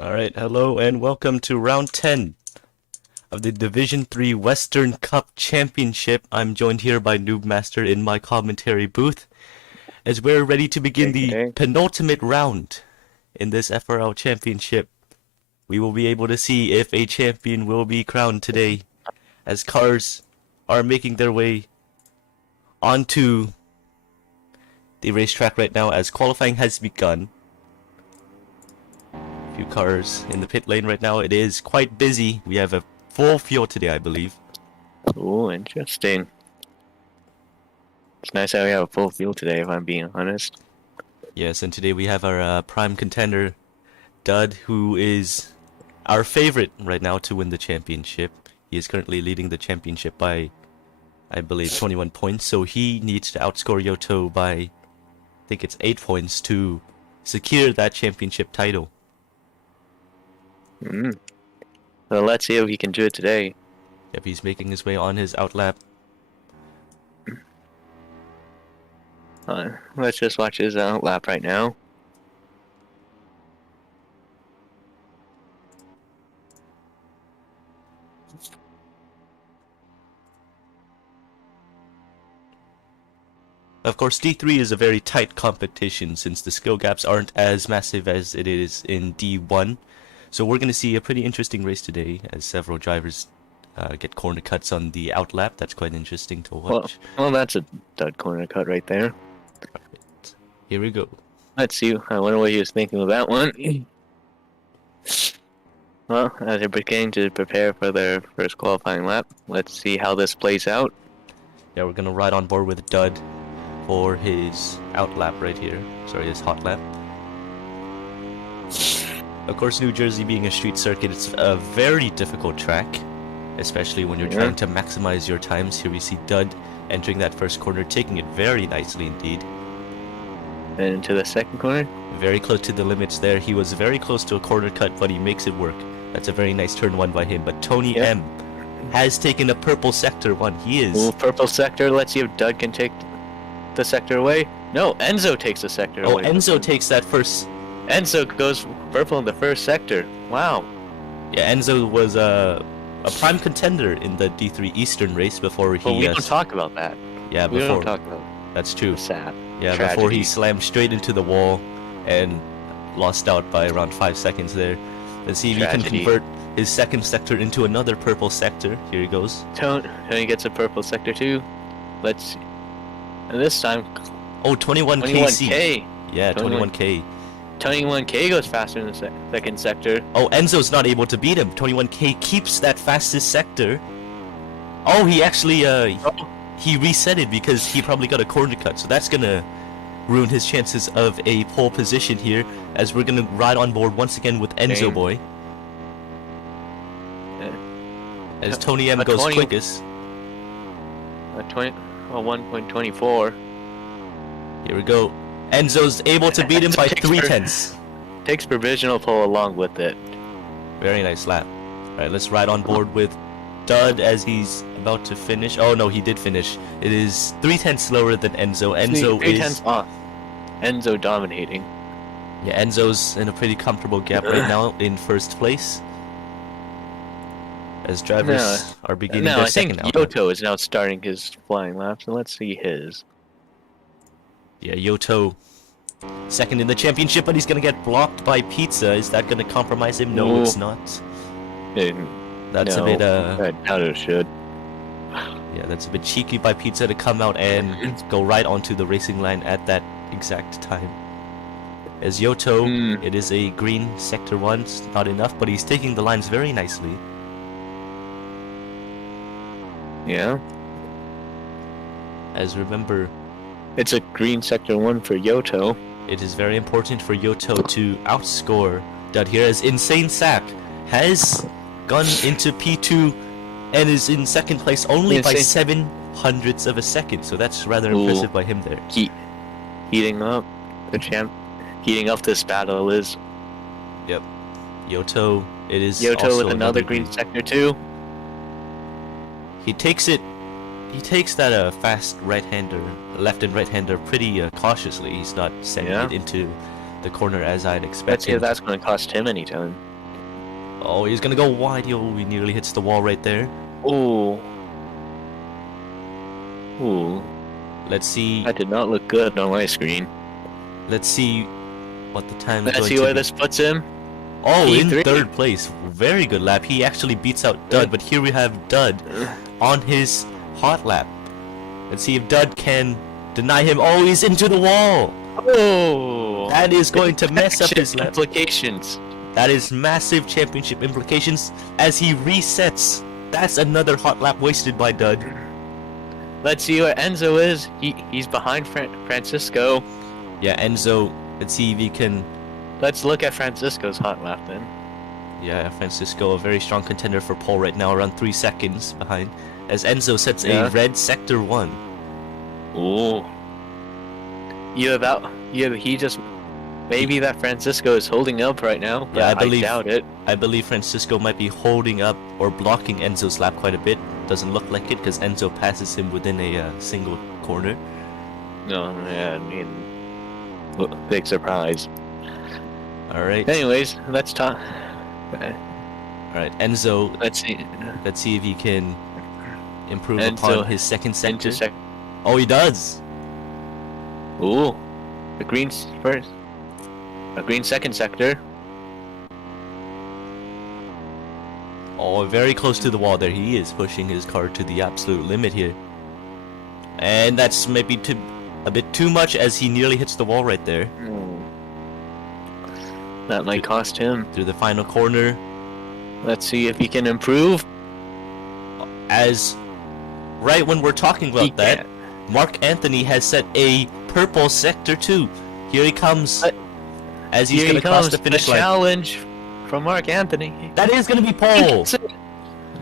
Alright, hello and welcome to round 10 of the Division 3 Western Cup Championship. I'm joined here by Noobmaster in my commentary booth as we're ready to begin the penultimate round in this FRL Championship. We will be able to see if a champion will be crowned today as cars are making their way onto the racetrack right now as qualifying has begun. Few cars in the pit lane right now. It is quite busy. We have a full field today, I believe. Oh, interesting. It's nice that we have a full field today, if I'm being honest. Yes, and today we have our prime contender, Dud, who is our favorite right now to win the championship. He is currently leading the championship by, I believe, 21 points. So he needs to outscore Yoto by, I think it's 8 points to secure that championship title. Well, let's see if he can do it today. Yep, he's making his way on his outlap. Let's just watch his outlap right now. Of course, D3 is a very tight competition since the skill gaps aren't as massive as it is in D1. So we're going to see a pretty interesting race today as several drivers get corner cuts on the outlap. That's quite interesting to watch. Well, that's a dud corner cut right there. Right. Here we go. Let's see. I wonder what he was thinking of that one. Well, as they're beginning to prepare for their first qualifying lap, let's see how this plays out. Yeah, we're going to ride on board with Dud for his outlap right here. Sorry, his hot lap. Of course, New Jersey being a street circuit, it's a very difficult track, especially when you're trying to maximize your times. Here we see Dud entering that first corner, taking it very nicely indeed. And into the second corner. Very close to the limits there. He was very close to a corner cut, but he makes it work. That's a very nice turn one by him. But Tony M has taken a purple sector one. He is. Ooh, purple sector. Let's see if Dud can take the sector away. No, Enzo takes the sector away. Oh, Enzo takes that first. Enzo goes purple in the first sector. Wow. Yeah, Enzo was a prime contender in the D3 Eastern race before he... But we don't talk about that. Yeah, we before. don't talk about That's true. Sad. Yeah, tragedy. Before he slammed straight into the wall and lost out by around 5 seconds there. Let's see if he can convert his second sector into another purple sector. Here he goes. Tony gets a purple sector too. Let's see. And this time... Oh, 21k. 21k. Yeah, 21k. 21k goes faster in the second sector. Oh, Enzo's not able to beat him. 21k keeps that fastest sector. Oh, he actually, he reset it because he probably got a corner cut. So that's gonna ruin his chances of a pole position here, as we're gonna ride on board once again with Enzo boy. As Tony M goes quickest. 1.24. Here we go. Enzo's able to beat him by 3/10. Takes provisional pole along with it. Very nice lap. Alright, let's ride on board with Dud as he's about to finish. Oh no, he did finish. It is 3/10 slower than Enzo. Enzo is... Enzo dominating. Yeah, Enzo's in a pretty comfortable gap right now in first place. As drivers are beginning their second I think Yoto is now starting his flying lap, so let's see his. Yeah, Yoto second in the championship, but he's gonna get blocked by Pizza. Is that gonna compromise him? No, it's not. That's a bit I doubt it should. Yeah, that's a bit cheeky by Pizza to come out and go right onto the racing line at that exact time. As Yoto, it is a green sector 1, it's not enough, but he's taking the lines very nicely. Yeah. As remember, it's a green sector 1 for Yoto. It is very important for Yoto to outscore Dud here, as Insane Sap has gone into P2 and is in second place only by 0.07 of a second. So that's rather impressive by him there. Heating up the champ. Heating up this battle is. Yep. Yoto. It is Yoto also with another green sector 2. He takes it. He takes that fast right-hander, left and right-hander pretty cautiously. He's not sending it into the corner as I'd expect. Let's see if that's going to cost him any time. Oh, he's gonna go wide. Oh, he nearly hits the wall right there. Ooh. Ooh. Let's see. That did not look good on my screen. Let's see what the time is Let's going see to where be. this puts him. Oh, in P3. third place. Very good lap. He actually beats out Dud, but here we have Dud on his hot lap. Let's see if Dud can deny him. Oh, he's into the wall. Oh. That is going to mess up his lap. Implications. That is massive championship implications as he resets. That's another hot lap wasted by Dud. Let's see where Enzo is. He's behind Francisco. Yeah, Enzo. Let's see if he can. Let's look at Francisco's hot lap then. Yeah, Francisco, a very strong contender for pole right now, around 3 seconds behind. As Enzo sets a red sector 1. Ooh. He just. Maybe that Francisco is holding up right now, but Yeah, I doubt it. I believe Francisco might be holding up or blocking Enzo's lap quite a bit. Doesn't look like it because Enzo passes him within a single corner. No, yeah, I mean, big surprise. All right. Anyways, let's talk. All right, Enzo. Let's see. Let's see if he can improve Enzo upon his second sector. Into Oh, he does. Ooh, the green's first. A green second sector. Oh, very close to the wall there. He is pushing his car to the absolute limit here. And that's maybe a bit too much as he nearly hits the wall right there. That might cost him. Through the final corner. Let's see if he can improve. As right when we're talking about that, Mark Anthony has set a purple sector 2. Here he comes. As he's going to cross the finish line. Challenge from Mark Anthony. That is going to be pole.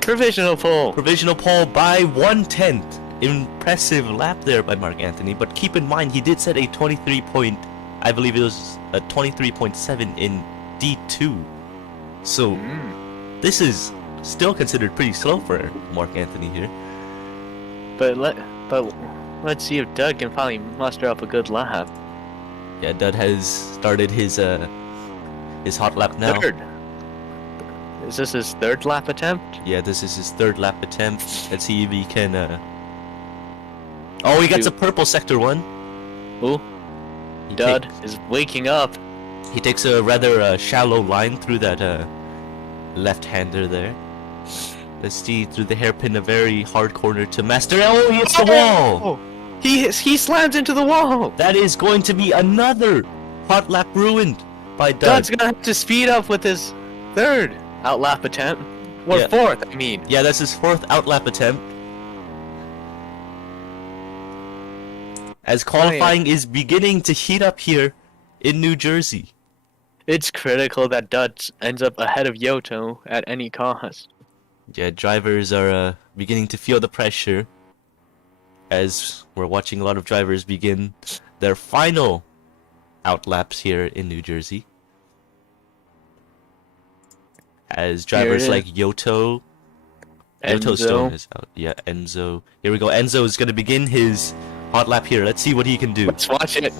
Provisional pole. Provisional pole by 1/10. Impressive lap there by Mark Anthony. But keep in mind, he did set a 23 point. I believe it was a 23.7 in D2. So this is still considered pretty slow for Mark Anthony here. But let's see if Doug can finally muster up a good lap. Yeah, Dud has started his hot lap now. Third. Is this his third lap attempt? Yeah, this is his third lap attempt. Let's see if he can. Oh, he gets a purple sector 1. Ooh. Dud is waking up. He takes a rather shallow line through that left-hander there. Let's see through the hairpin, a very hard corner to master. Oh, he hits the wall. He slams into the wall. That is going to be another hot lap ruined by Dud. Dud's gonna have to speed up with his third out lap attempt. Or fourth, I mean. Yeah, that's his 4th out lap attempt. As qualifying is beginning to heat up here in New Jersey. It's critical that Dud ends up ahead of Yoto at any cost. Yeah, drivers are beginning to feel the pressure as we're watching a lot of drivers begin their final out laps here in New Jersey. As drivers like Yoto Stone is out. Yeah, Enzo. Here we go. Enzo is going to begin his hot lap here. Let's see what he can do. Let's watch it.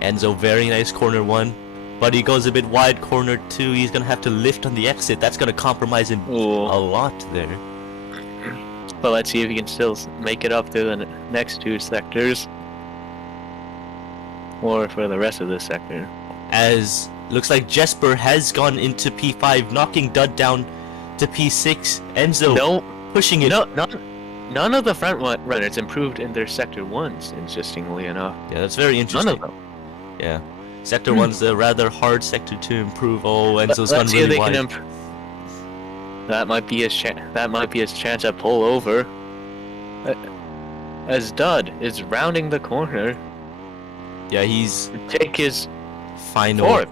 Enzo, very nice corner 1. But he goes a bit wide corner 2. He's going to have to lift on the exit. That's going to compromise him a lot there. But let's see if he can still make it up to the next 2 sectors. Or for the rest of this sector. As looks like Jesper has gone into P5, knocking Dud down to P6. Enzo pushing it. None of the front runners improved in their sector 1s, interestingly enough. Yeah, that's very interesting. None of them. Yeah. Sector 1's a rather hard sector to improve. Oh, Enzo's gone really wide. That might be his chance at pull over. As Dud is rounding the corner. Yeah, he's take his final 4th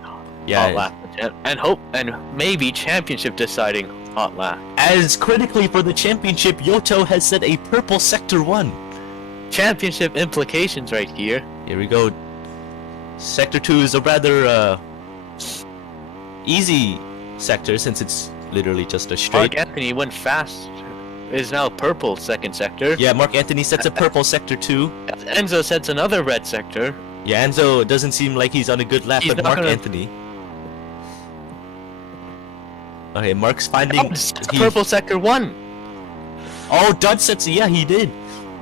hot lap attempt and maybe championship deciding hot lap. As critically for the championship, Yoto has set a purple sector 1. Championship implications right here. Here we go. Sector 2 is a rather easy sector since it's literally just a straight. Mark Anthony went fast. Is now purple second sector. Yeah, Mark Anthony sets a purple sector 2. Enzo sets another red sector. Yeah, Enzo doesn't seem like he's on a good lap, but Mark Anthony. Okay, Mark's finding... Purple sector 1. Oh, Dud sets... Yeah, he did.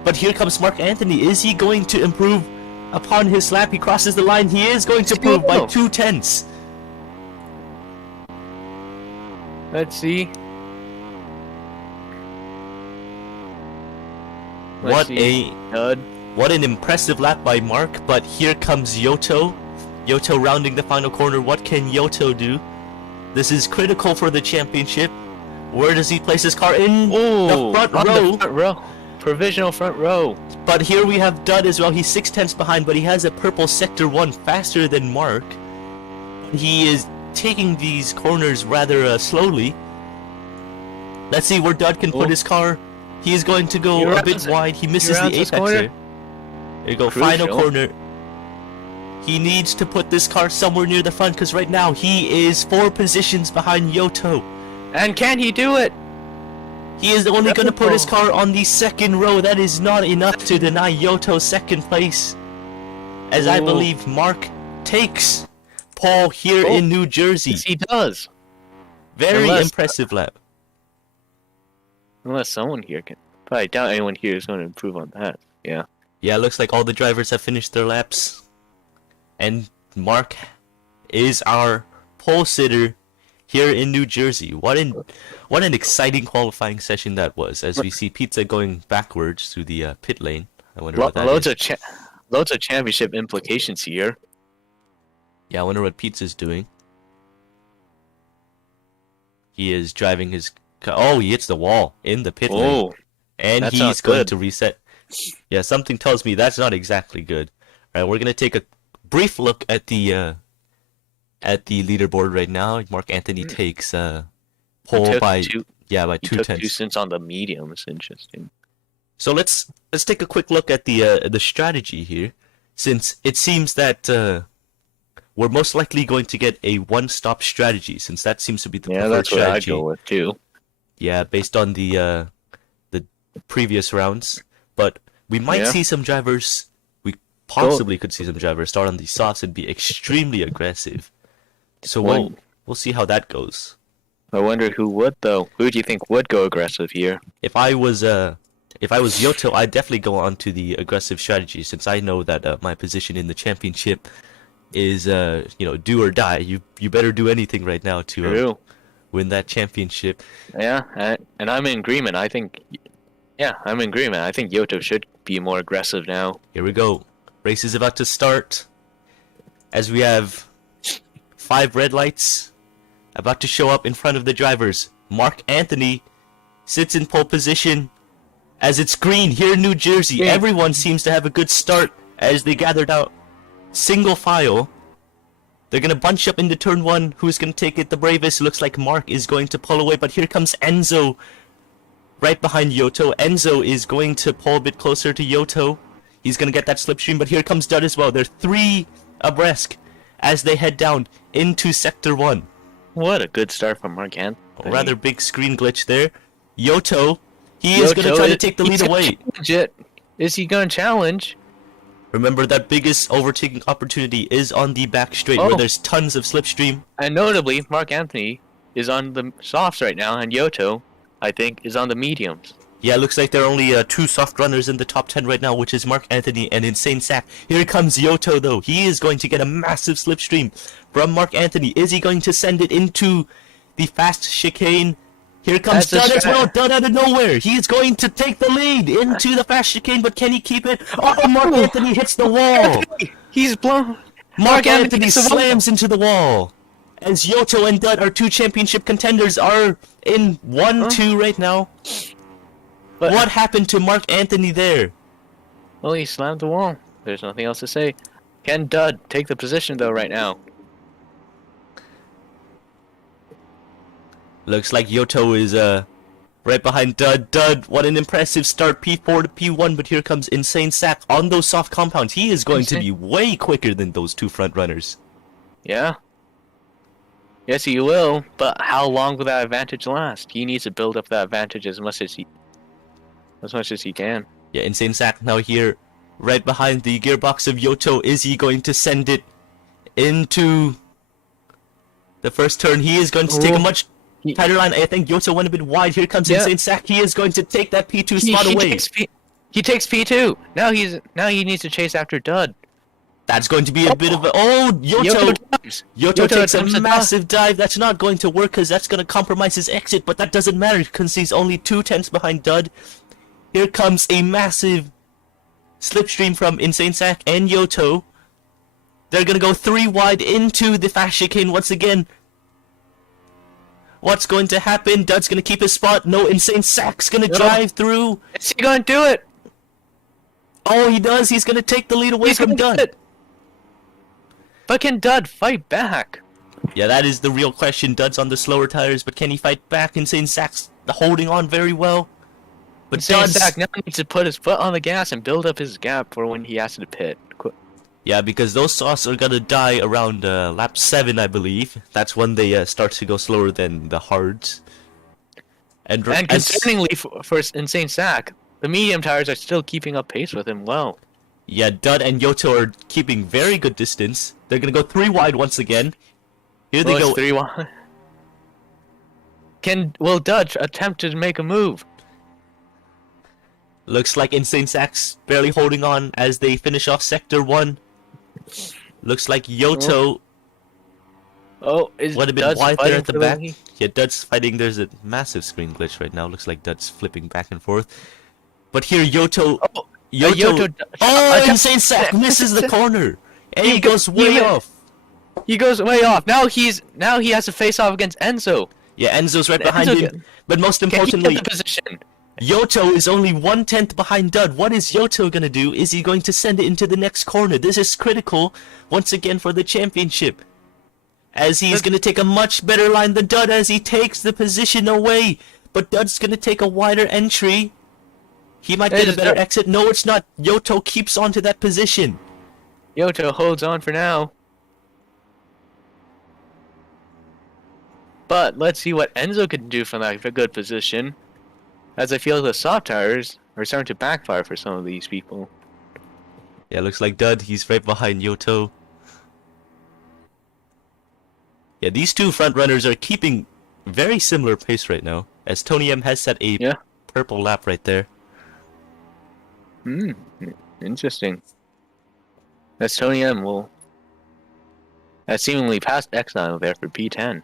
But here comes Mark Anthony. Is he going to improve upon his lap? He crosses the line. He is going to improve by 2/10. Let's see. What an impressive lap by Mark. But here comes Yoto. Yoto rounding the final corner. What can Yoto do? This is critical for the championship. Where does he place his car? In the front row. The front row. Provisional front row. But here we have Dud as well. He's 6/10 behind, but he has a purple sector 1 faster than Mark. He is taking these corners rather slowly. Let's see where Dud can put his car. He is going to go a bit wide. He misses the apex there. There you go, final corner. He needs to put this car somewhere near the front because right now he is 4 positions behind Yoto. And can he do it? He is only going to put his car on the 2nd row. That is not enough to deny Yoto 2nd place. As I believe Mark takes pole here in New Jersey. Yes, he does. Very impressive lap. Unless someone here can. But I doubt anyone here is going to improve on that. Yeah. Yeah, looks like all the drivers have finished their laps. And Mark is our pole sitter here in New Jersey. What an exciting qualifying session that was, as we see Pizza going backwards through the pit lane. I wonder what that is. Loads of championship implications here. Yeah, I wonder what Pizza's doing. He is driving his... Oh, he hits the wall in the pit lane. And he's going to reset. Yeah, something tells me that's not exactly good. Alright, we're going to take a brief look at the leaderboard right now. Mark Anthony takes pole by 2/10. 2 cents on the mediums. Interesting. So let's take a quick look at the strategy here, since it seems that we're most likely going to get a one-stop strategy, since that seems to be the preferred strategy. Yeah, that's what I'd go with too. Yeah, based on the previous rounds, but we might see some drivers. We possibly could see some drivers start on the softs and be extremely aggressive. So we'll see how that goes. I wonder who would though. Who do you think would go aggressive here? If I was Yoto, I'd definitely go on to the aggressive strategy, since I know that my position in the championship is do or die. You better do anything right now to win that championship. Yeah, and I'm in agreement. I think Yoto should be more aggressive now. Here we go. Race is about to start. As we have 5 red lights about to show up in front of the drivers. Mark Anthony sits in pole position as it's green here in New Jersey. Yeah. Everyone seems to have a good start as they gathered out single file. They're going to bunch up into turn 1. Who's going to take it the bravest? Looks like Mark is going to pull away, but here comes Enzo right behind Yoto. Enzo is going to pull a bit closer to Yoto. He's going to get that slipstream, but here comes Dud as well. They're 3 abreast as they head down into Sector 1. What a good start from Mark Anthony. A rather big screen glitch there. Yoto, he is going to try to take the lead away. Is he going to challenge? Remember, that biggest overtaking opportunity is on the back straight where there's tons of slipstream. And notably, Mark Anthony is on the softs right now, and Yoto, I think, is on the mediums. Yeah, it looks like there are only 2 soft runners in the top 10 right now, which is Mark Anthony and Insane Sack. Here comes Yoto, though. He is going to get a massive slipstream from Mark Anthony. Is he going to send it into the fast chicane? Here comes Dud as well. Dud out of nowhere. He is going to take the lead into the fast chicane, but can he keep it? Oh, Mark Anthony hits the wall. He's blown. Mark Anthony slams into the wall. As Yoto and Dud, our 2 championship contenders, are in 1-2 right now. But what happened to Mark Anthony there? Well, he slammed the wall. There's nothing else to say. Can Dud take the position, though, right now? Looks like Yoto is right behind Dud. Dud, what an impressive start. P4 to P1, but here comes Insane Sack on those soft compounds. He is going to be way quicker than those 2 front runners. Yeah. Yes, he will, but how long will that advantage last? He needs to build up that advantage as much as he can. Yeah, Insane Sack now here, right behind the gearbox of Yoto. Is he going to send it into the first turn? He is going to take a much... tighter line. I think Yoto went a bit wide. Here comes Yeah. Insane Sack. He is going to take that P2 spot away. He takes P2. Now he needs to chase after Dud. That's going to be a bit of a... Oh, Yoto takes a attempts a massive dive. That's not going to work because that's going to compromise his exit, but that doesn't matter because he's only 2 tenths behind Dud. Here comes a massive slipstream from Insane Sack and Yoto. They're going to go 3 wide into the fast chicane once again. What's going to happen? Dud's going to keep his spot. No, Insane Sack's going to drive through. Is he going to do it? Oh, he does. He's going to take the lead away from Dud. But can Dud fight back? Yeah, that is the real question. Dud's on the slower tires, but can he fight back? Insane Sack's holding on very well. But Insane Sack now needs to put his foot on the gas and build up his gap for when he has to pit. Yeah, because those softs are gonna die around lap 7, I believe. That's when they start to go slower than the hards. And concerningly for Insane Sack, the medium tires are still keeping up pace with him well. Yeah, Dud and Yoto are keeping very good distance. They're gonna go 3 wide once again. Here they go. 3 wide. Will Dud attempt to make a move? Looks like Insane Sack's barely holding on as they finish off Sector 1. Looks like Yoto went a bit wide there at the back. Yeah, Dud's fighting. There's a massive screen glitch right now. Looks like Dud's flipping back and forth. But here Yoto... Insane Sack misses the corner. And he goes way off. He goes way off. Now he has to face off against Enzo. Yeah, Enzo's right behind him. But most importantly, the position. Yoto is only 1/10 behind Dud. What is Yoto gonna do? Is he going to send it into the next corner? This is critical once again for the championship. As he's gonna take a much better line than Dud as he takes the position away. But Dud's gonna take a wider entry. He might get a better exit. No, it's not. Yoto keeps on to that position. Yoto holds on for now. But let's see what Enzo can do from that good position. As I feel the soft tires are starting to backfire for some of these people. Yeah, looks like Dud. He's right behind Yoto. Yeah, these two front runners are keeping very similar pace right now. As Tony M has set a purple lap right there. Interesting. As Tony M has seemingly passed Exile there for P10.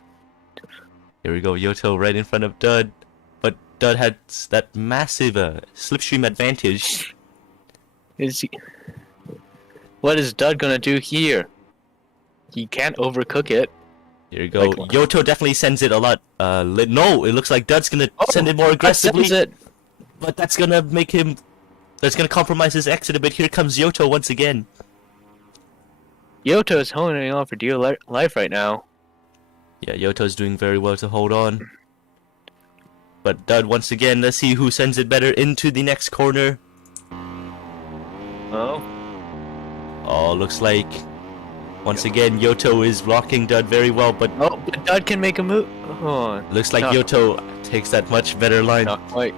Here we go, Yoto right in front of Dud. But Dud had that massive slipstream advantage. What is Dud gonna do here? He can't overcook it. Here we go. Yoto definitely sends it a lot. No, it looks like Dud's gonna send it more aggressively. But that's gonna make him... That's gonna compromise his exit a bit. Here comes Yoto once again. Yoto is holding on for dear life right now. Yeah, Yoto's doing very well to hold on. But Dud once again, let's see who sends it better into the next corner. Oh, looks like once again Yoto is blocking Dud very well, but but Dud can make a move. Looks like Yoto takes that much better line. Not quite.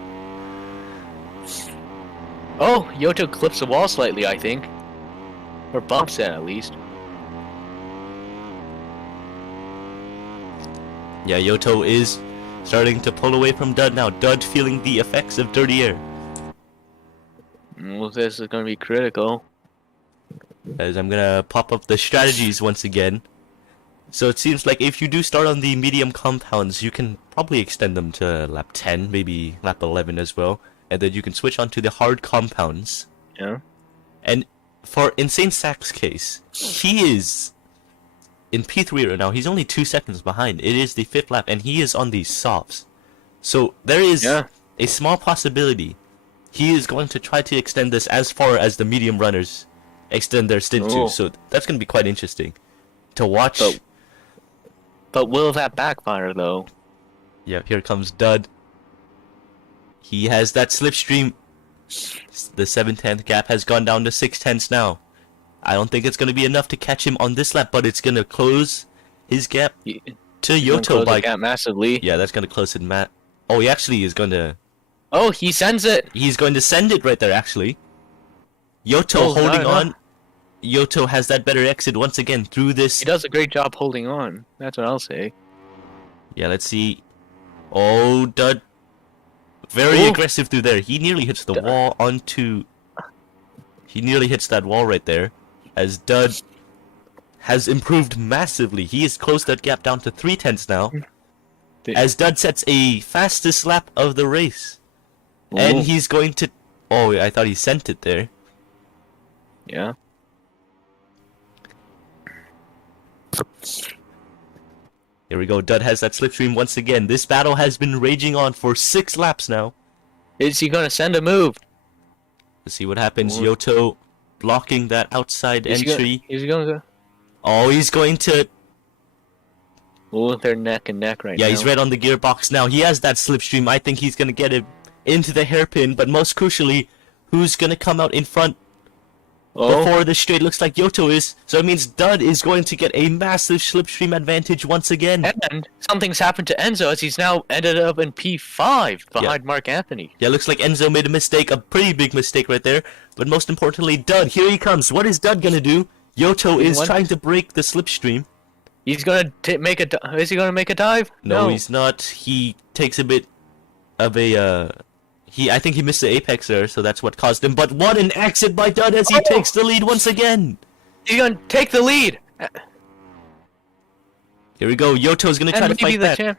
Oh, Yoto clips the wall slightly, I think. Or bumps it at least. Yeah, Yoto is starting to pull away from Dud now. Dud feeling the effects of dirty air. Well, this is going to be critical. As I'm going to pop up the strategies once again. So it seems like if you do start on the medium compounds, you can probably extend them to lap 10, maybe lap 11 as well. And then you can switch on to the hard compounds. Yeah. And for Insane Sack's case, he is in P3 right now. He's only 2 seconds behind. It is the 5th lap, and he is on these softs. So there is a small possibility he is going to try to extend this as far as the medium runners extend their stint to. So that's going to be quite interesting to watch. But will that backfire, though? Yeah, here comes Dud. He has that slipstream. The 7/10 gap has gone down to 6/10 now. I don't think it's going to be enough to catch him on this lap, but it's going to close his gap to Yoto by gap massively. Yeah, that's going to close it, Matt. Oh, he actually is going to... Oh, he sends it! He's going to send it right there, actually. Yoto holding on. Yoto has that better exit once again through this... He does a great job holding on. That's what I'll say. Yeah, let's see. Oh, Dud. Very Ooh. aggressive through there. He nearly hits the wall onto... He nearly hits that wall right there. As Dud has improved massively. He has closed that gap down to 3/10 now. As Dud sets a fastest lap of the race. Ooh. And he's going to... Oh, I thought he sent it there. Yeah. Here we go. Dud has that slipstream once again. This battle has been raging on for 6 laps now. Is he gonna send a move? Let's see what happens. Ooh. Yoto blocking that outside entry. Is he gonna go? Oh, he's going to... Oh, they're neck and neck right now. Yeah, he's right on the gearbox now. He has that slipstream. I think he's going to get it into the hairpin. But most crucially, who's going to come out in front before the straight? Looks like Yoto is. So it means Dud is going to get a massive slipstream advantage once again. And something's happened to Enzo as he's now ended up in P5 behind Mark Anthony. Yeah, looks like Enzo made a mistake. A pretty big mistake right there. But most importantly, Dud, here he comes. What is Dud going to do? Yoto is trying to break the slipstream. He's gonna make a. Is he gonna make a dive? No, he's not. He takes a bit of a. I think he missed the apex there, so that's what caused him. But what an exit by Dud as he takes the lead once again. He's gonna take the lead. Here we go. Yoto's gonna try to fight that.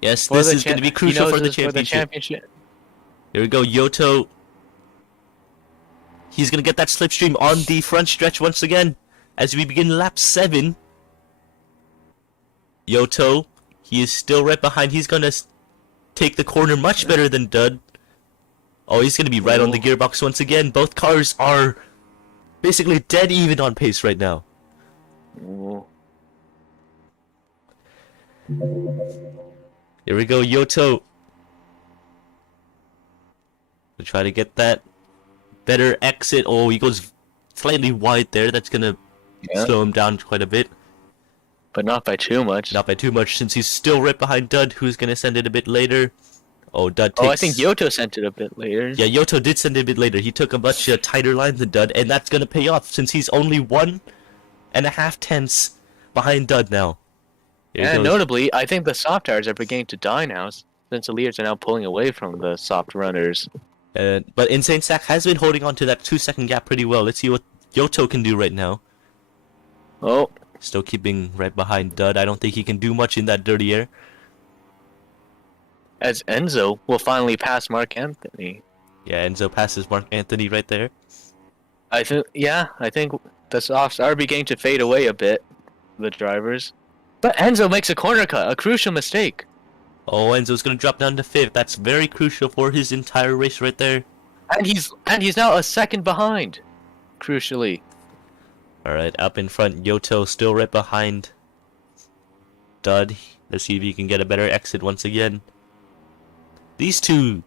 Yes, this is gonna be crucial for the championship. Here we go, Yoto. He's gonna get that slipstream on the front stretch once again as we begin lap 7. Yoto, he is still right behind. He's gonna take the corner much better than Dud. Oh, he's gonna be right on the gearbox once again. Both cars are basically dead even on pace right now. Here we go, Yoto. We'll try to get that better exit. Oh, he goes slightly wide there. That's gonna slow him down quite a bit. But not by too much. Not by too much, since he's still right behind Dud, who's gonna send it a bit later. Oh, Dud takes... Oh, I think Yoto sent it a bit later. Yeah, Yoto did send it a bit later. He took a much tighter line than Dud, and that's gonna pay off, since he's only 1.5 tenths behind Dud now. And notably, I think the soft tires are beginning to die now, since the leaders are now pulling away from the soft runners. But Insane Sack has been holding on to that 2-second gap pretty well. Let's see what Yoto can do right now. Oh. Still keeping right behind Dud. I don't think he can do much in that dirty air. As Enzo will finally pass Mark Anthony. Yeah, Enzo passes Mark Anthony right there. I think the softs are beginning to fade away a bit, the drivers. But Enzo makes a corner cut, a crucial mistake. Oh, Enzo's gonna drop down to 5th. That's very crucial for his entire race right there. And he's now a second behind, crucially. Alright, up in front, Yoto still right behind Dud. Let's see if he can get a better exit once again. These two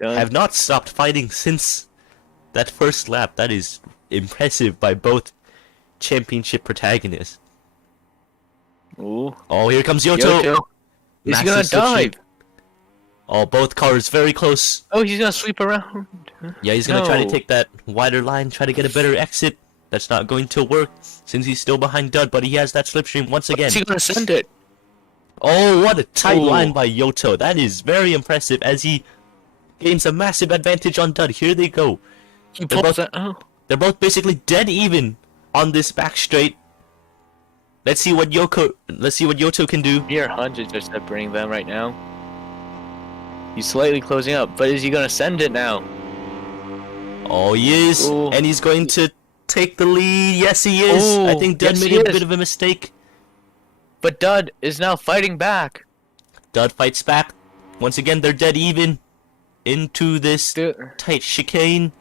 have not stopped fighting since that first lap. That is impressive by both championship protagonists. Ooh. Oh, here comes Yoto. He's gonna dive. Oh, both cars very close. Oh, he's gonna sweep around. Yeah, he's gonna try to take that wider line, try to get a better exit. That's not going to work since he's still behind Dud, but he has that slipstream once again. Is he gonna send it? Oh, what a tight line by Yoto. That is very impressive as he gains a massive advantage on Dud. Here they go. They're both basically dead even on this back straight. Let's see what Yoto can do. Mere hundreds are separating them right now. He's slightly closing up, but is he gonna send it now? Oh, he is, and he's going to take the lead. Yes, he is. I think Dud made a bit of a mistake. But Dud is now fighting back. Dud fights back. Once again, they're dead even into this tight chicane.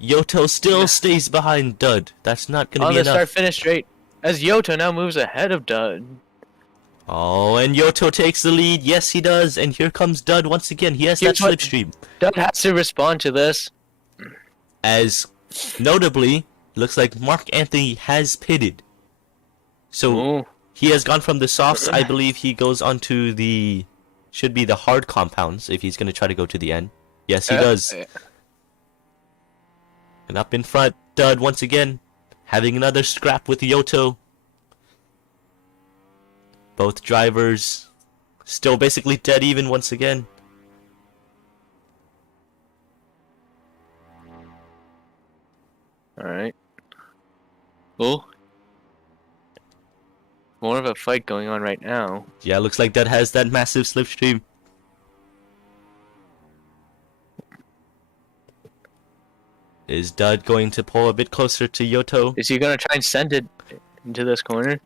Yoto still stays behind Dud. That's not going to be enough. On the start-finish straight, as Yoto now moves ahead of Dud. Oh, and Yoto takes the lead. Yes, he does. And here comes Dud once again. He has that slipstream. Dud has to respond to this. As, notably, looks like Mark Anthony has pitted. So, he has gone from the softs. I believe he goes onto the... should be the hard compounds if he's going to try to go to the end. Yes, he does. And up in front, Dud once again, having another scrap with Yoto. Both drivers Still basically dead even once again. Alright. Oh. More of a fight going on right now. Yeah, looks like that has that massive slipstream. Is Dud going to pull a bit closer to Yoto? Is he gonna try and send it into this corner?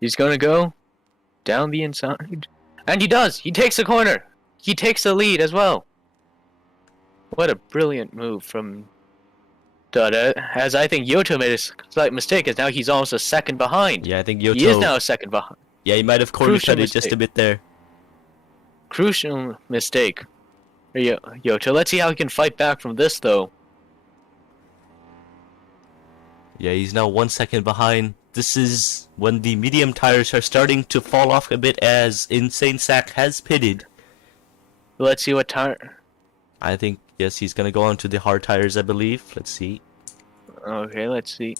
He's gonna go down the inside. And he does! He takes the corner! He takes the lead as well! What a brilliant move from Dud. As I think Yoto made a slight mistake, as now he's almost a second behind. Yeah, I think Yoto... He is now a second behind. Yeah, he might have corner cut it just a bit there. Crucial mistake. Yoto, let's see how he can fight back from this, though. Yeah, he's now 1 second behind. This is when the medium tires are starting to fall off a bit, as Insane Sack has pitted. Let's see what tire... I think, yes, he's gonna go on to the hard tires, I believe. Let's see. Okay, let's see.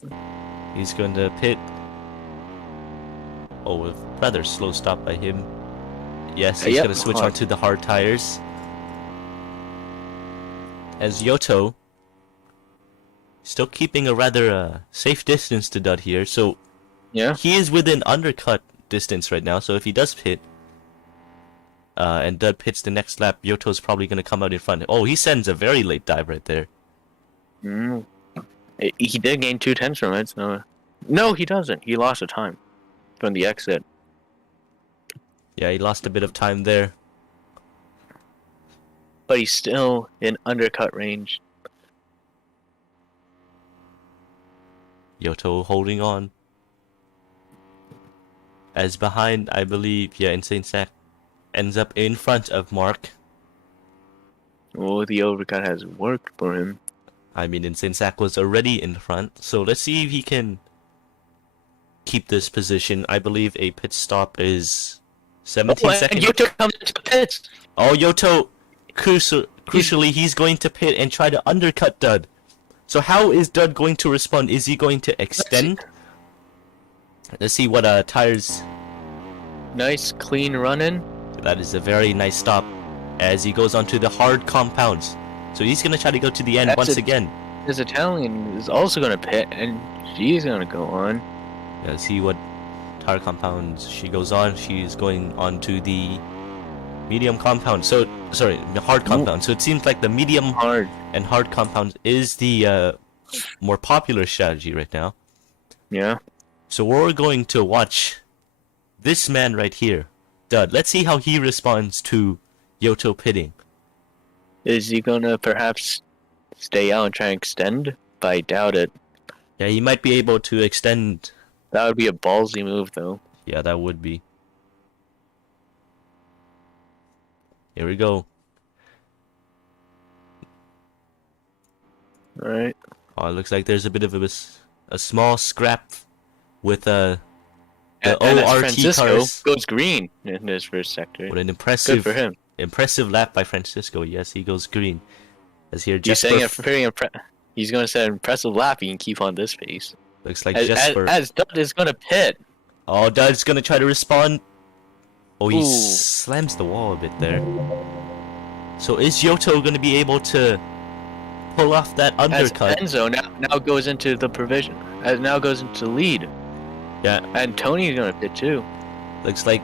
He's going to pit. Oh, a rather slow stop by him. Yes, he's gonna switch on to the hard tires. As Yoto, still keeping a rather safe distance to Dud here, so yeah, he is within undercut distance right now. So if he does pit, and Dud pits the next lap, Yoto's probably gonna come out in front. Oh, he sends a very late dive right there. He did gain 2/10 from it, so no, he doesn't. He lost a time from the exit. Yeah, he lost a bit of time there. But he's still in undercut range. Yoto holding on. As behind, I believe, yeah, Insane Sack ends up in front of Mark. Oh, the overcut has worked for him. I mean, Insane Sack was already in front, so let's see if he can keep this position. I believe a pit stop is 17 seconds. And Yoto comes to the pits. Oh, Yoto, crucially, he's going to pit and try to undercut Dud. So how is Dud going to respond? Is he going to extend? Let's see what tires... Nice, clean run-in. That is a very nice stop as he goes onto the hard compounds. So he's going to try to go to the end once again. His Italian is also going to pit, and she's going to go on. Yeah, see what tire compounds she goes on. She's going on to the medium compound. So, sorry, the hard compound. So it seems like the medium and hard compound is the more popular strategy right now. Yeah. So we're going to watch this man right here, Dud. Let's see how he responds to Yoto pitting. Is he gonna perhaps stay out and try and extend? But I doubt it. Yeah, he might be able to extend. That would be a ballsy move, though. Yeah, that would be. Here we go. Alright. Oh, it looks like there's a bit of a small scrap with the ORT Francisco cars. Goes green in his first sector. What an impressive, good for him. Impressive lap by Francisco. Yes, he goes green. As here, He's saying he's going to say an impressive lap. He can keep on this pace. Looks like Jesper. As Dud is going to pit. Oh, Dud's going to try to respond. Oh, he slams the wall a bit there. So is Yoto going to be able to pull off that undercut? As Enzo now goes into the provision. Now goes into the lead. Yeah. And Tony's going to pit too. Looks like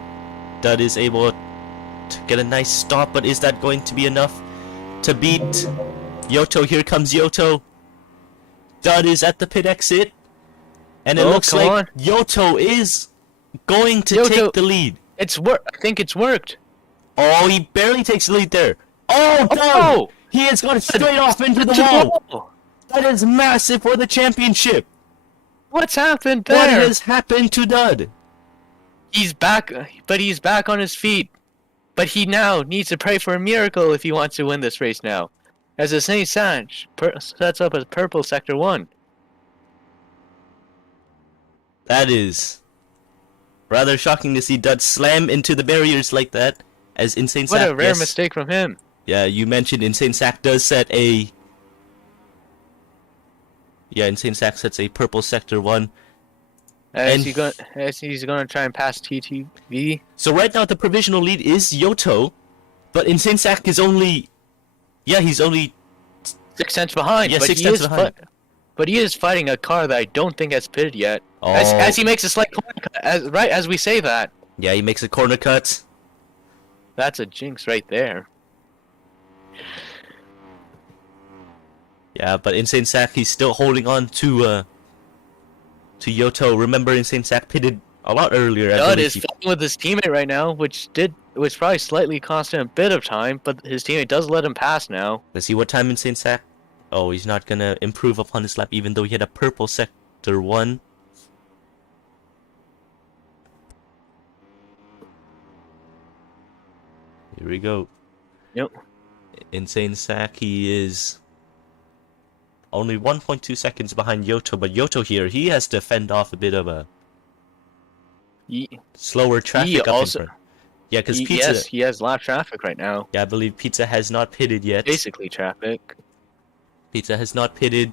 Dud is able to get a nice stop, but is that going to be enough to beat Yoto? Here comes Yoto. Dud is at the pit exit. And it looks like Yoto is going to take the lead. I think it's worked. Oh, he barely takes the lead there. Oh, Dud! He has gone straight off into the wall. That is massive for the championship. What's happened there? What has happened to Dud? He's back, but he's back on his feet. But he now needs to pray for a miracle if he wants to win this race now. As the St. Sanch sets up as purple sector 1. That is rather shocking to see Dud slam into the barriers like that. As Insane Sack... What a rare mistake from him. Yeah, you mentioned Insane Sack does set a... Yeah, Insane Sack sets a purple sector 1. As he's gonna try and pass TTV. So right now the provisional lead is Yoto, but Insane Sack is only, he's only 6 tenths behind. Yeah, but 6 he tenths is behind. But he is fighting a car that I don't think has pitted yet. Oh. As he makes a slight corner cut, right as we say that. Yeah, he makes a corner cut. That's a jinx right there. Yeah, but Insane Sack, he's still holding on to Yoto. Remember, Insane Sack pitted a lot earlier. Dud is fighting with his teammate right now, which probably slightly cost him a bit of time, but his teammate does let him pass now. Let's see what time Insane Sack. Oh, he's not gonna improve upon his lap, even though he had a purple sector 1. Here we go. Yep. Insane Sack, he is only 1.2 seconds behind Yoto, but Yoto here, he has to fend off a bit of a slower traffic up in front. Yeah, because Pizza... Yes, he has lap traffic right now. Yeah, I believe Pizza has not pitted yet. Basically traffic. Pizza has not pitted.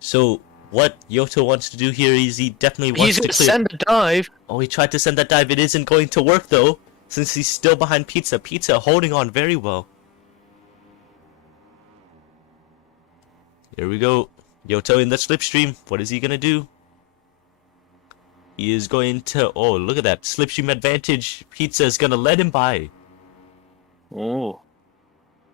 So, what Yoto wants to do here is he definitely wants to clear... He's gonna send a dive. Oh, he tried to send that dive. It isn't going to work, though, since he's still behind Pizza. Pizza holding on very well. Here we go. Yoto in the slipstream. What is he gonna do? He is going to... Oh, look at that. Slipstream advantage. Pizza is gonna let him by. Oh.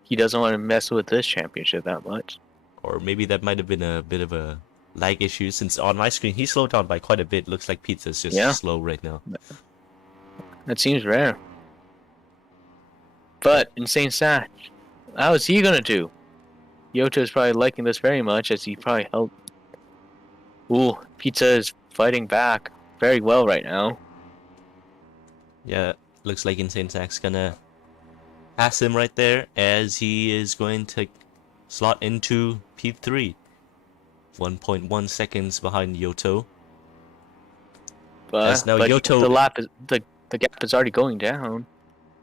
He doesn't want to mess with this championship that much. Or maybe that might have been a bit of a lag issue, since on my screen he slowed down by quite a bit. Looks like Pizza's just slow right now. That seems rare. But Insane Sack, how is he gonna do? Yoto is probably liking this very much, as he probably helped. Ooh, Pizza is fighting back very well right now. Yeah, looks like Insane Sack's gonna pass him right there, as he is going to slot into P3. 1.1 seconds behind Yoto. But Yoto, the gap is already going down.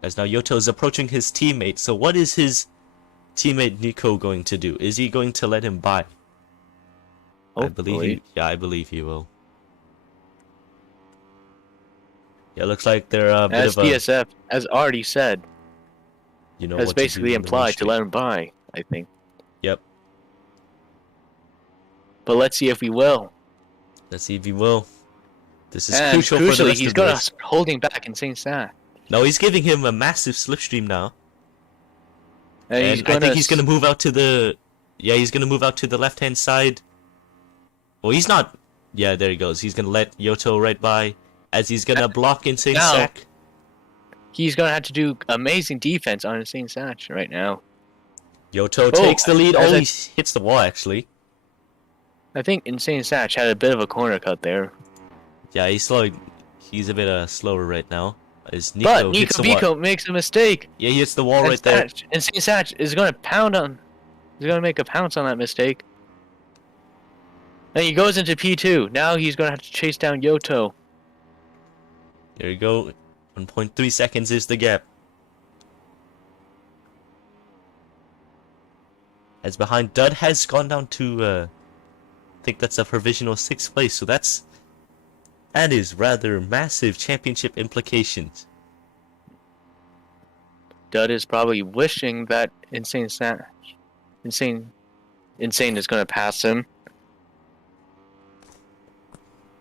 As now Yoto is approaching his teammate. So what is his teammate Nico going to do? Is he going to let him by? Hopefully. I believe he will. Yeah, looks like they're a bit as of a... DSF has already said. You know, has basically implied to let him by, I think. Yep. But let's see if he will. Let's see if he will. This is And crucial for the rest he's of the gonna race. holding back Insane Sack. No, he's giving him a massive slipstream now. And I think he's gonna move out to the... Yeah, he's gonna move out to the left-hand side. Well, he's not... Yeah, there he goes. He's gonna let Yoto right by, as he's gonna block Insane Sack. He's gonna have to do amazing defense on Insane Sack right now. Yoto takes the lead. Oh, he hits the wall, actually. I think Insane Sack had a bit of a corner cut there. Yeah, he's slow. He's a bit slower right now. As Nico hits the Nico wall. makes a mistake. Yeah, he hits the wall right there. Insane Sack is gonna pound on. He's gonna make a pounce on that mistake. And he goes into P2. Now he's gonna have to chase down Yoto. There you go. 1.3 seconds is the gap. As behind, Dud has gone down to, I think that's a provisional 6th place, so that is rather massive championship implications. Dud is probably wishing that Insane is gonna pass him.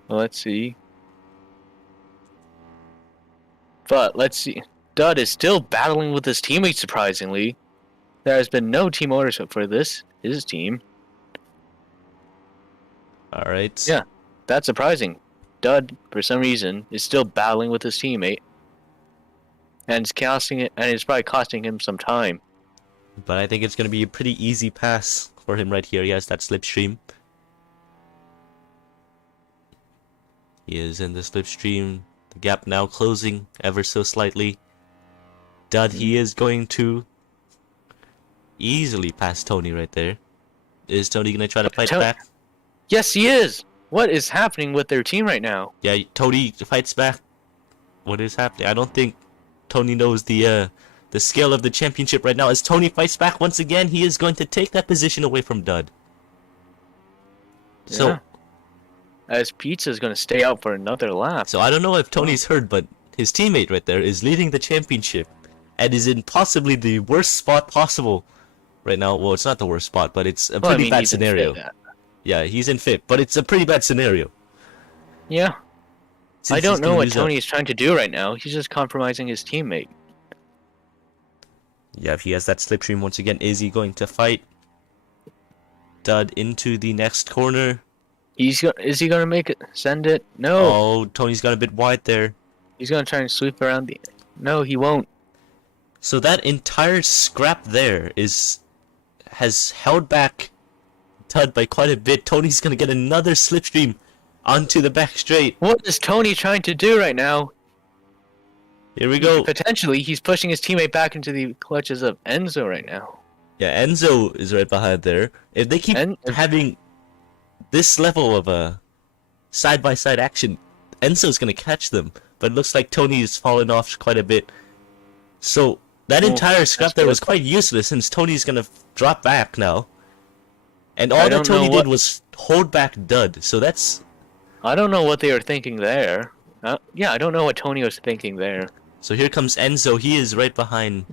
Well, let's see. But let's see. Dud is still battling with his teammates, surprisingly. There has been no team ownership for his team. Alright. Yeah, that's surprising. Dud, for some reason, is still battling with his teammate. And it's probably costing him some time. But I think it's going to be a pretty easy pass for him right here. He has that slipstream. He is in the slipstream. The gap now closing ever so slightly. Dud, he is going to easily pass Tony right there. Is Tony going to try to fight back? Yes, he is! What is happening with their team right now? Yeah, Tony fights back. What is happening? I don't think Tony knows the scale of the championship right now. As Tony fights back once again, he is going to take that position away from Dud. So, as Pizza's gonna stay out for another lap. So I don't know if Tony's heard, but his teammate right there is leading the championship and is in possibly the worst spot possible right now. Well, it's not the worst spot, but it's a pretty bad scenario. Yeah, he's in fifth, but it's a pretty bad scenario. Yeah. I don't know what Tony is trying to do right now. He's just compromising his teammate. Yeah, if he has that slipstream once again, is he going to fight Dud into the next corner? Is he gonna make it? Send it? No. Oh, Tony's got a bit wide there. He's gonna try and sweep around the. No, he won't. So that entire scrap there has held back Dud by quite a bit. Tony's gonna get another slipstream onto the back straight. What is Tony trying to do right now? Here we go. Potentially, he's pushing his teammate back into the clutches of Enzo right now. Yeah, Enzo is right behind there. If they keep having this level of a side-by-side action, Enzo's gonna catch them. But it looks like Tony's fallen off quite a bit. So that entire scrap there was quite useless since Tony's gonna drop back now. And all that Tony did was hold back Dud. So that's... I don't know what they were thinking there. Yeah, I don't know what Tony was thinking there. So here comes Enzo. He is right behind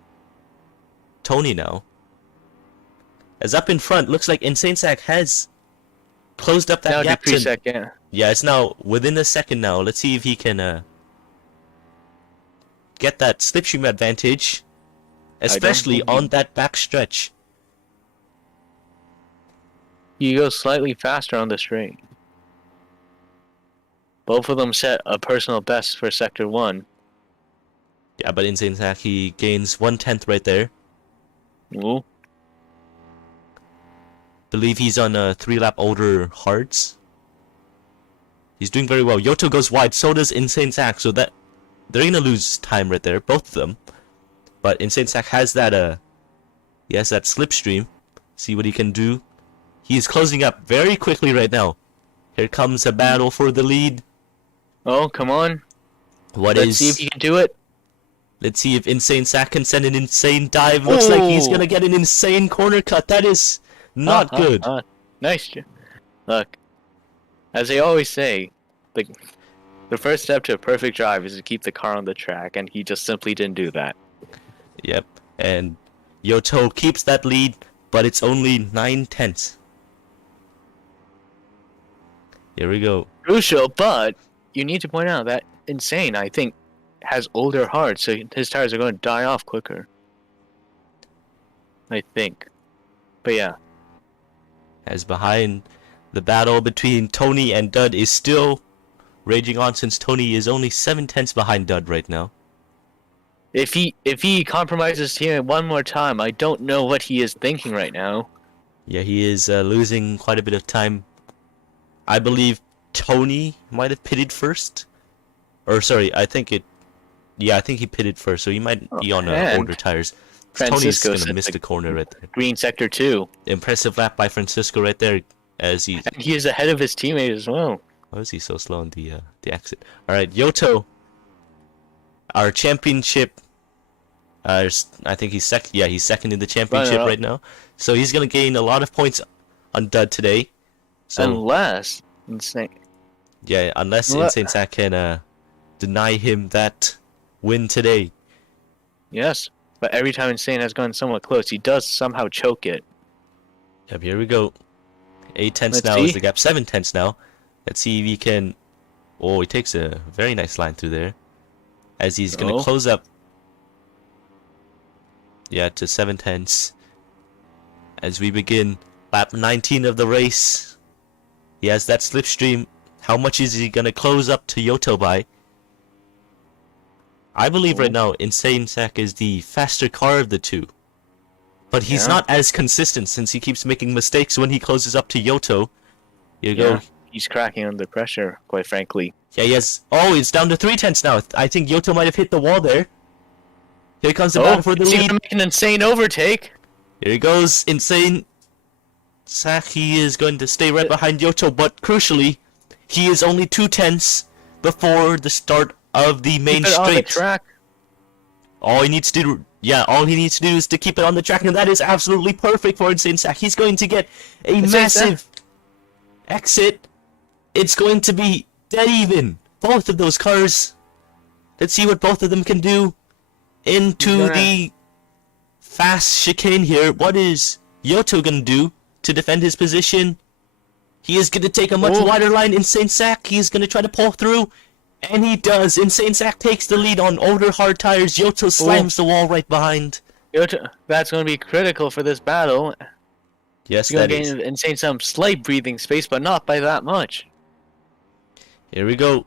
Tony now. As up in front, looks like Insane Sack has closed up that gap. Yeah, it's now within a second now. Let's see if he can get that slipstream advantage, especially on that back stretch. He goes slightly faster on the straight. Both of them set a personal best for Sector 1. Yeah, but Insane Sack, he gains 1/10 right there. Ooh. Believe he's on a 3-lap older hards. He's doing very well. Yoto goes wide, so does Insane Sack, so that they're gonna lose time right there, both of them. But Insane Sack has that he has that slipstream. See what he can do. He's closing up very quickly right now. Here comes a battle for the lead. Oh, come on. Let's see if he can do it. Let's see if Insane Sack can send an insane dive. Looks like he's gonna get an insane corner cut. That is not good. Nice. Look, as they always say, the first step to a perfect drive is to keep the car on the track, and he just simply didn't do that. Yep, and Yoto keeps that lead, but it's only 9/10. Here we go. Crucial, but you need to point out that Insane, I think, has older hards, so his tires are going to die off quicker. I think. But yeah. As behind, the battle between Tony and Dud is still raging on since Tony is only 7/10 behind Dud right now. If he compromises here one more time, I don't know what he is thinking right now. Yeah, he is losing quite a bit of time. I believe Tony might have pitted first. Or sorry, I think he pitted first, so he might be on older tires. Tony's gonna miss the corner right there. Green Sector 2. Impressive lap by Francisco right there, as he is ahead of his teammate as well. Why is he so slow on the exit? All right, Yoto, our championship. I think he's second. Yeah, he's second in the championship right now. So he's gonna gain a lot of points on Dud today. So, unless Insane. Yeah, unless Insane Sack can deny him that win today. Yes, but every time Insane has gone somewhat close, he does somehow choke it. Yep, here we go. 8/10 now is the gap. 7/10 now. Let's see if he can... Oh, he takes a very nice line through there. As he's going to close up. Yeah, to 7/10. As we begin lap 19 of the race. He has that slipstream. How much is he going to close up to Yoto by? I believe right now Insane Sack is the faster car of the two. But he's not as consistent since he keeps making mistakes when he closes up to Yoto. Here you go. He's cracking under pressure, quite frankly. Yeah, yes. Oh, it's down to 3/10 now. I think Yoto might have hit the wall there. Here comes the battle for the lead. He's gonna make an insane overtake. Here he goes. Insane Sack, he is going to stay right behind Yoto, but crucially, he is only 2/10 before the start of the main straight. On the track. All he needs to do, is to keep it on the track, and that is absolutely perfect for Insane Sack. He's going to get a massive exit it's going to be dead even. Both of those cars. Let's see what both of them can do. Into the fast chicane here. What is Yoto gonna do to defend his position? He is gonna take a much wider line. Insane Sack, he is gonna try to pull through. And he does. Insane Sack takes the lead on older hard tires. Yoto slams the wall right behind. Yoto, that's gonna be critical for this battle. Yes, He's that gonna is. gain Insane some slight breathing space, but not by that much. Here we go.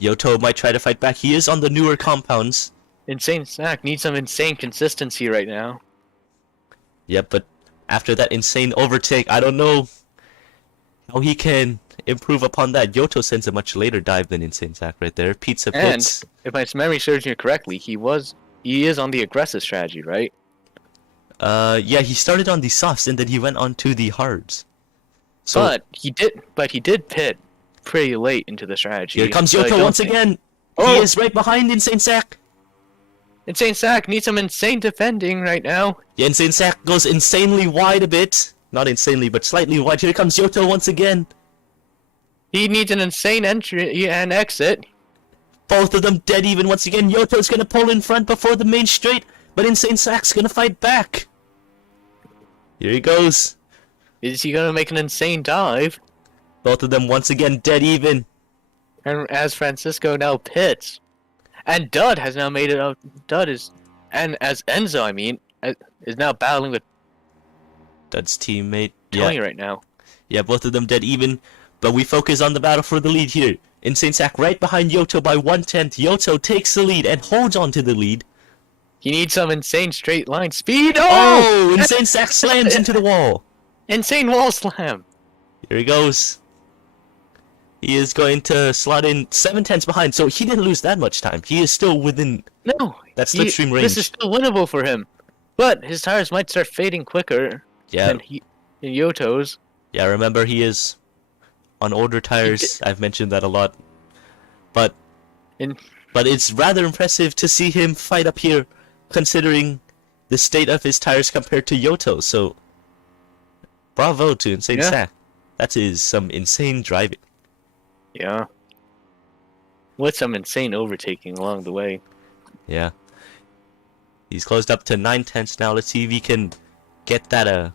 Yoto might try to fight back. He is on the newer compounds. Insane Sack needs some insane consistency right now. Yep, but after that insane overtake, I don't know how he can improve upon that. Yoto sends a much later dive than Insane Sack right there. Pizza pits. And if my memory serves me correctly, he is on the aggressive strategy, right? Yeah, he started on the softs and then he went on to the hards. So, But he did pit pretty late into the strategy. here comes so Yoto once again. He is right behind Insane Sack. Insane Sack needs some insane defending right now. Yeah, Insane Sack goes insanely wide a bit. Not insanely, but slightly wide. Here comes Yoto once again. He needs an insane entry and exit. Both of them dead even once again. Yoto's gonna pull in front before the main straight, but Insane Sack's gonna fight back. Here he goes. Is he gonna make an insane dive? Both of them once again dead even. And as Francisco now pits, and Dud has now made it out. And as Enzo, I mean, is now battling with Dud's teammate. Tony right now. Yeah, both of them dead even. But we focus on the battle for the lead here. Insane Sack right behind Yoto by 1/10. Yoto takes the lead and holds on to the lead. He needs some insane straight line speed. Oh! Insane Sack slams into the wall. Insane wall slam. Here he goes. He is going to slot in 7/10 behind, so he didn't lose that much time. He is still within that slipstream range. This is still winnable for him. But his tires might start fading quicker than Yoto's. Yeah, remember he is on older tires. I've mentioned that a lot. But it's rather impressive to see him fight up here, considering the state of his tires compared to Yoto. So, bravo to Insane Sack. That is some insane driving. Yeah. With some insane overtaking along the way. Yeah. He's closed up to 9/10 now. Let's see if he can get that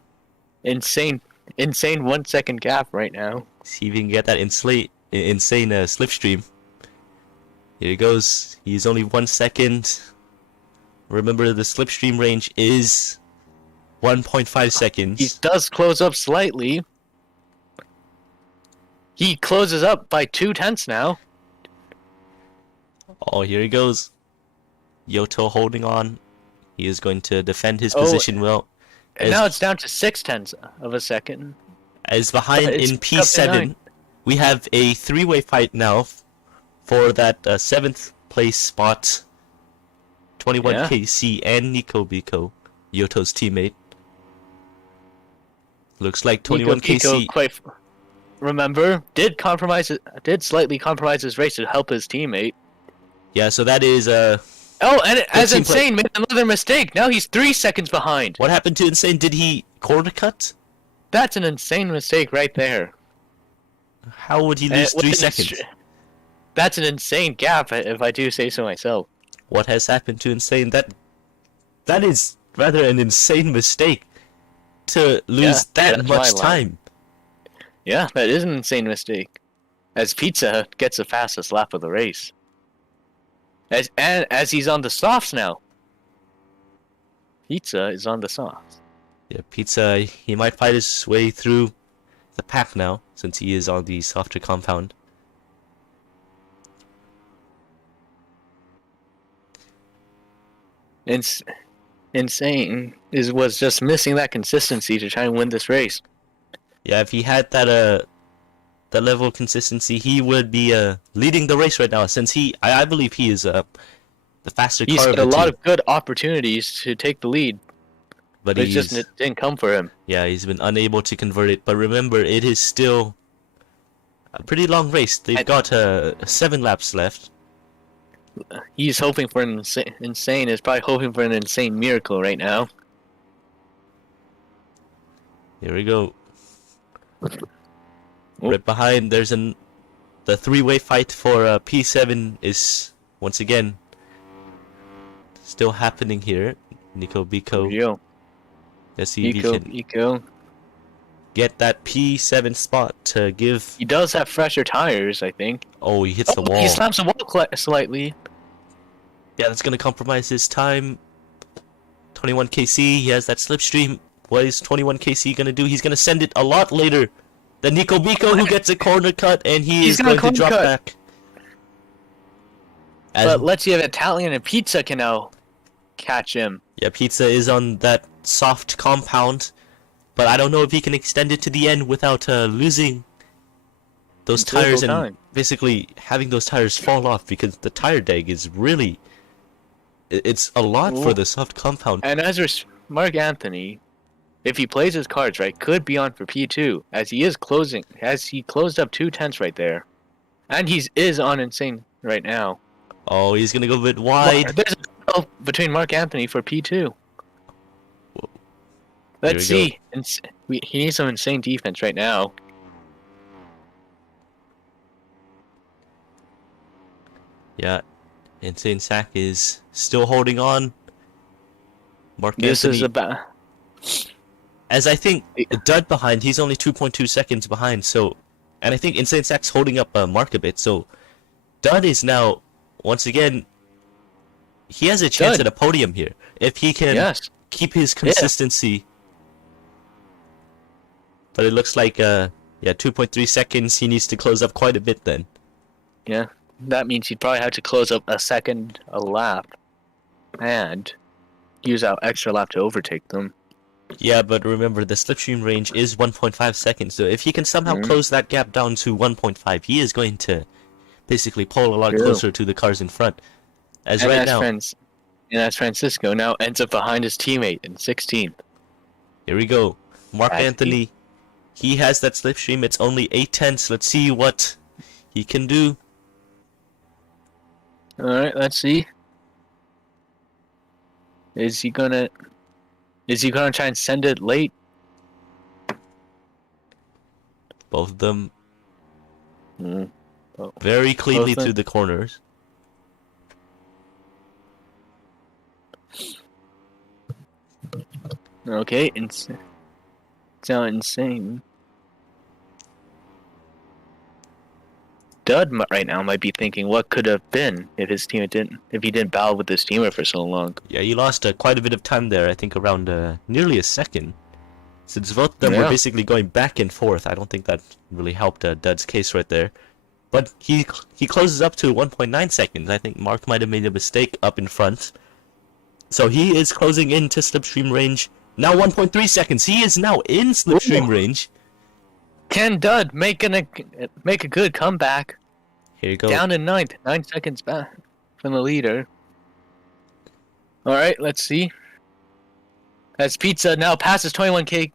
insane 1 second gap right now. See if he can get that insane slipstream. Here he goes. He's only 1 second. Remember, the slipstream range is 1.5 seconds. He does close up slightly. He closes up by 2/10 now. Oh, here he goes. Yoto holding on. He is going to defend his position well. And now it's down to 0.6 of a second. As behind in P7, we have a three-way fight now for that 7th place spot. 21 KC and Nico Biko, Yoto's teammate. Looks like 21 KC. Remember, did slightly compromise his race to help his teammate. Yeah, so that is Oh, and as Insane made another mistake. Now he's 3 seconds behind. What happened to Insane? Did he quarter cut? That's an insane mistake right there. How would he lose 3 seconds? That's an insane gap, if I do say so myself. What has happened to Insane? That is rather an insane mistake to lose that much time. Yeah, that is an insane mistake. As Pizza gets the fastest lap of the race. As he's on the softs now. Pizza is on the softs. Yeah, Pizza, he might fight his way through the pack now, since he is on the softer compound. Insane was just missing that consistency to try and win this race. Yeah, if he had that level of consistency, he would be leading the race right now. Since I believe he is the faster car. He's had a lot of good opportunities to take the lead, but it didn't come for him. Yeah, he's been unable to convert it. But remember, it is still a pretty long race. They've got 7 laps left. He's hoping for an insane. Is probably hoping for an insane miracle right now. Here we go. Right behind, there's The three-way fight for P7 is once again still happening here. Nico Biko. Yo. Let's see if he can Eco. get that P7 spot to give. He does have fresher tires, I think. Oh, he hits the wall. He slams the wall slightly. Yeah, that's gonna compromise his time. 21 KC, he has that slipstream. What is 21 KC gonna do? He's gonna send it a lot later than Nico Biko, who gets a corner cut, and he's going to drop back. But let's see if Italian and Pizza can now catch him. Yeah, Pizza is on that soft compound, but I don't know if he can extend it to the end without losing those tires and basically having those tires fall off, because the tire deg is really... It's a lot for the soft compound. And as Mark Anthony, if he plays his cards right, could be on for P2, as he is closing, as he closed up 2/10 right there. And he is on Insane right now. Oh, he's going to go a bit wide. There's a battle between Mark Anthony for P2. Let's see. He needs some insane defense right now. Yeah, Insane Sack is still holding on. Mark Anthony... This is about... As I think Dud behind, he's only 2.2 seconds behind, so... And I think Insane Sack's holding up Mark a bit, so... Dud is now, once again... He has a chance at a podium here. If he can keep his consistency. Yeah. But it looks like, 2.3 seconds, he needs to close up quite a bit then. Yeah, that means he'd probably have to close up a lap. And use our extra lap to overtake them. Yeah, but remember, the slipstream range is 1.5 seconds, so if he can somehow close that gap down to 1.5, he is going to basically pull a lot closer to the cars in front. As Francisco now ends up behind his teammate in 16th. Here we go. Mark Anthony, he has that slipstream, it's only 8/10. Let's see what he can do. Alright, let's see. Is he gonna try and send it late? Both of them very cleanly through the corners. Okay, it's now insane. Dud right now might be thinking what could have been if he didn't battle with his teammate for so long. Yeah, he lost quite a bit of time there. I think around nearly a second, since both of them were basically going back and forth. I don't think that really helped Dud's case right there. But he closes up to 1.9 seconds. I think Mark might have made a mistake up in front. So he is closing into slipstream range. Now 1.3 seconds. He is now in slipstream range. Can Dud make a good comeback? Here you go. Down in 9th, 9 seconds back from the leader. Alright, let's see. As Pizza now passes 21k,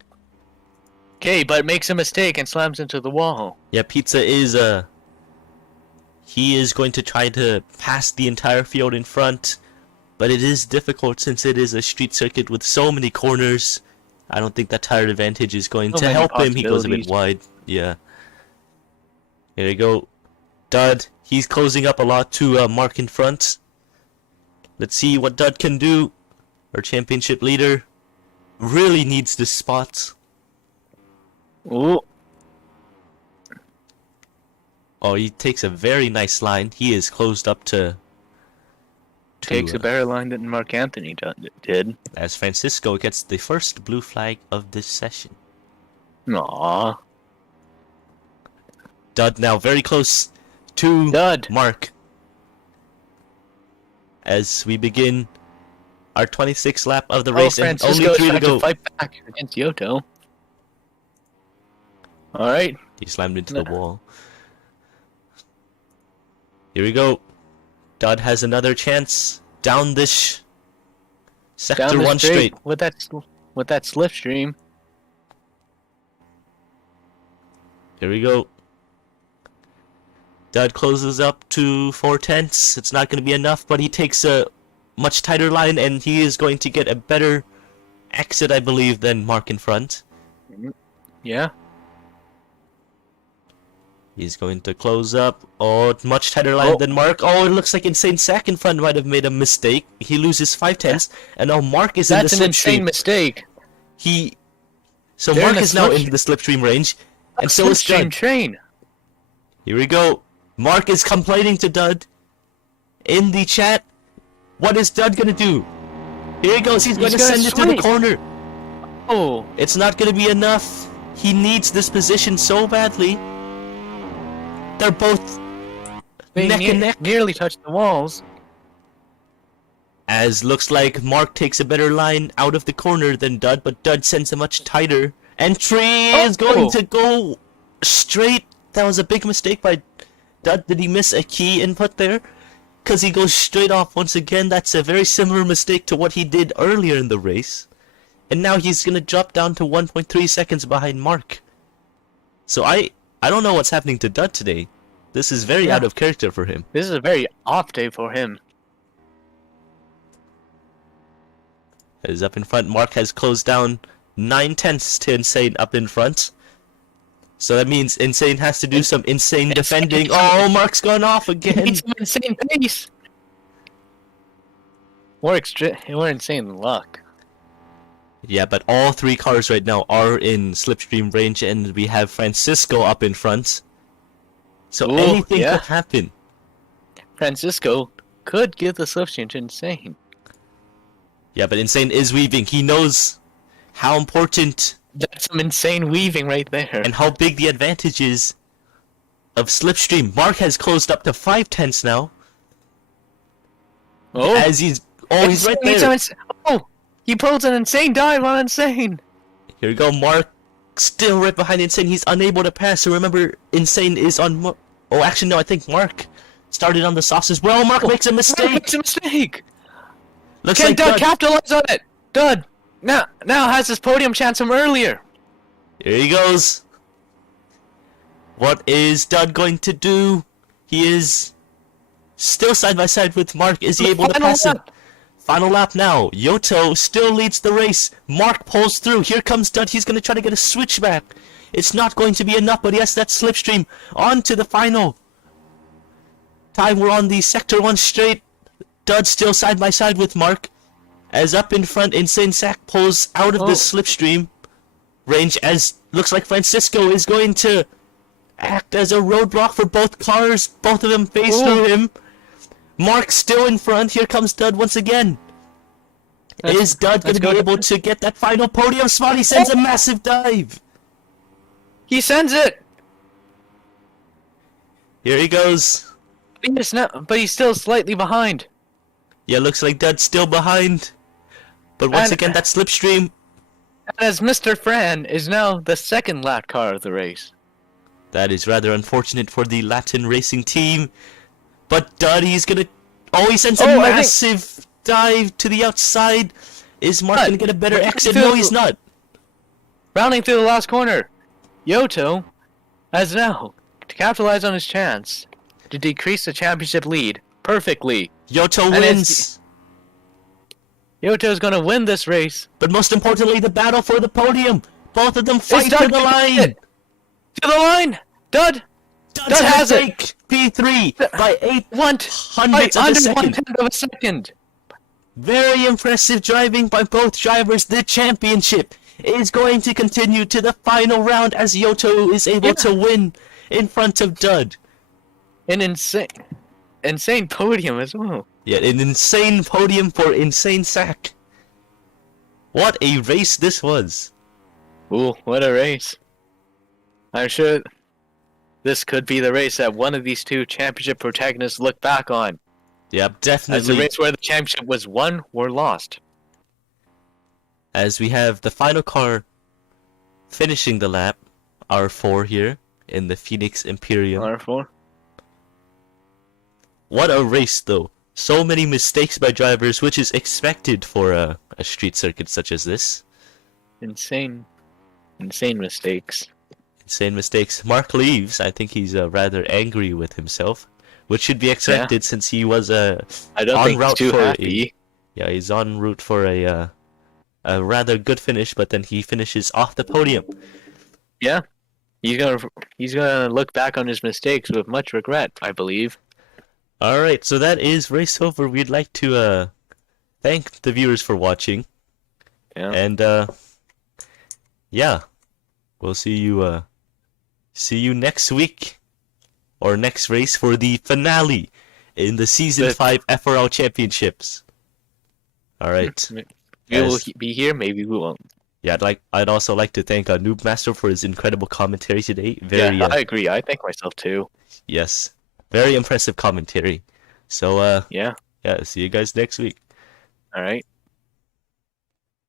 but makes a mistake and slams into the wall. Yeah, Pizza is he is going to try to pass the entire field in front, but it is difficult since it is a street circuit with so many corners. I don't think that tire advantage is going to help him. He goes a bit wide. Yeah. Here you go. Dud. He's closing up a lot to Mark in front. Let's see what Dud can do. Our championship leader really needs this spot. Ooh. Oh, he takes a very nice line. He is closed up to... Takes a better line than Mark Anthony did. As Francisco gets the first blue flag of this session. Aww. Dud now very close to Mark. As we begin our 26th lap of the race, and only 3 to go. To fight back against Yoto. Alright. He slammed into the wall. Here we go. Dud has another chance down this sector 1 straight. With that slipstream. Here we go. Dud closes up to 4/10. It's not going to be enough, but he takes a much tighter line, and he is going to get a better exit, I believe, than Mark in front. Yeah. He's going to close up. Oh, much tighter line than Mark. Oh, it looks like Insane Sack in front might have made a mistake. He loses 5/10, and now Mark is in the slipstream. That's an insane mistake. So Mark is now in the slipstream range, and so is Dud. Train. Here we go. Mark is complaining to Dud in the chat. What is Dud gonna do? Here he goes. He's going to send it to the corner. Oh, it's not going to be enough. He needs this position so badly. They're both neck and neck. Nearly touched the walls. As looks like Mark takes a better line out of the corner than Dud, but Dud sends a much tighter entry. Is going to go straight. That was a big mistake by Dud. Did he miss a key input there? Because he goes straight off once again. That's a very similar mistake to what he did earlier in the race. And now he's going to drop down to 1.3 seconds behind Mark. So I don't know what's happening to Dud today. This is very out of character for him. This is a very off day for him. As up in front, Mark has closed down 9/10 to Insane up in front. So that means Insane has to do some insane defending. Oh, Mark's gone off again. He's some insane pace. More insane luck. Yeah, but all three cars right now are in slipstream range, and we have Francisco up in front. So anything could happen. Francisco could give the slipstream to Insane. Yeah, but Insane is weaving. He knows how important... That's some insane weaving right there. And how big the advantage is of slipstream. Mark has closed up to 5/10 now. Oh, as he's right there. Oh, he pulls an insane dive on Insane. Here we go. Mark still right behind Insane. He's unable to pass. So remember, Insane is on. Oh, actually, no. I think Mark started on the softs as well. Mark makes a mistake. Mark makes a mistake. Looks Can like Dud capitalize on it? Dud now has his podium chance from earlier. Here he goes. What is Dud going to do? He is still side by side with Mark. Is he able to pass him? Final lap now. Yoto still leads the race. Mark pulls through. Here comes Dud. He's going to try to get a switchback. It's not going to be enough, but yes, that slipstream on to the final time. We're on the Sector 1 straight. Dud still side by side with Mark. As up in front, Insane Sack pulls out of the slipstream range, as looks like Francisco is going to act as a roadblock for both cars. Both of them face through him. Mark still in front. Here comes Dud once again. Is Dud going to be able to get that final podium spot? He sends a massive dive. He sends it. Here he goes. But he's still slightly behind. Yeah, looks like Dud's still behind. But once again, that slipstream. As Mr. Fran is now the second lap car of the race. That is rather unfortunate for the Latin racing team. But Dud, he's gonna... Oh, he sends a massive dive to the outside. Is Mark gonna get a better exit? No, he's not. Rounding through the last corner. Yoto has now to capitalize on his chance to decrease the championship lead perfectly. Yoto wins. Yoto's gonna win this race. But most importantly, the battle for the podium. Both of them fight to the line. To the line! Dud has it! P3 by 8/100 of a second. Very impressive driving by both drivers. The championship is going to continue to the final round as Yoto is able to win in front of Dud. An insane podium as well. Yeah, an insane podium for Insane Sack. What a race this was. Ooh, what a race. I'm sure this could be the race that one of these two championship protagonists look back on. Yep, definitely. As the race where the championship was won or lost. As we have the final car finishing the lap, R4 here in the Phoenix Imperium. R4. What a race, though. So many mistakes by drivers, which is expected for a street circuit such as this. Insane mistakes. Insane mistakes. Mark leaves. I think he's rather angry with himself, which should be expected since he was I don't think he's too happy. He's en route for a rather good finish, but then he finishes off the podium. Yeah. He's gonna look back on his mistakes with much regret, I believe. All right, so that is race over. We'd like to thank the viewers for watching, Yeah. and yeah, we'll see you next week or next race for the finale in the season 5 FRL championships. All right. We will be here, maybe we won't. Yeah, I'd also like to thank Noob Master for his incredible commentary today. Yeah, I agree. I thank myself too. Yes, very impressive commentary. So Yeah. yeah, see you guys next week. All right.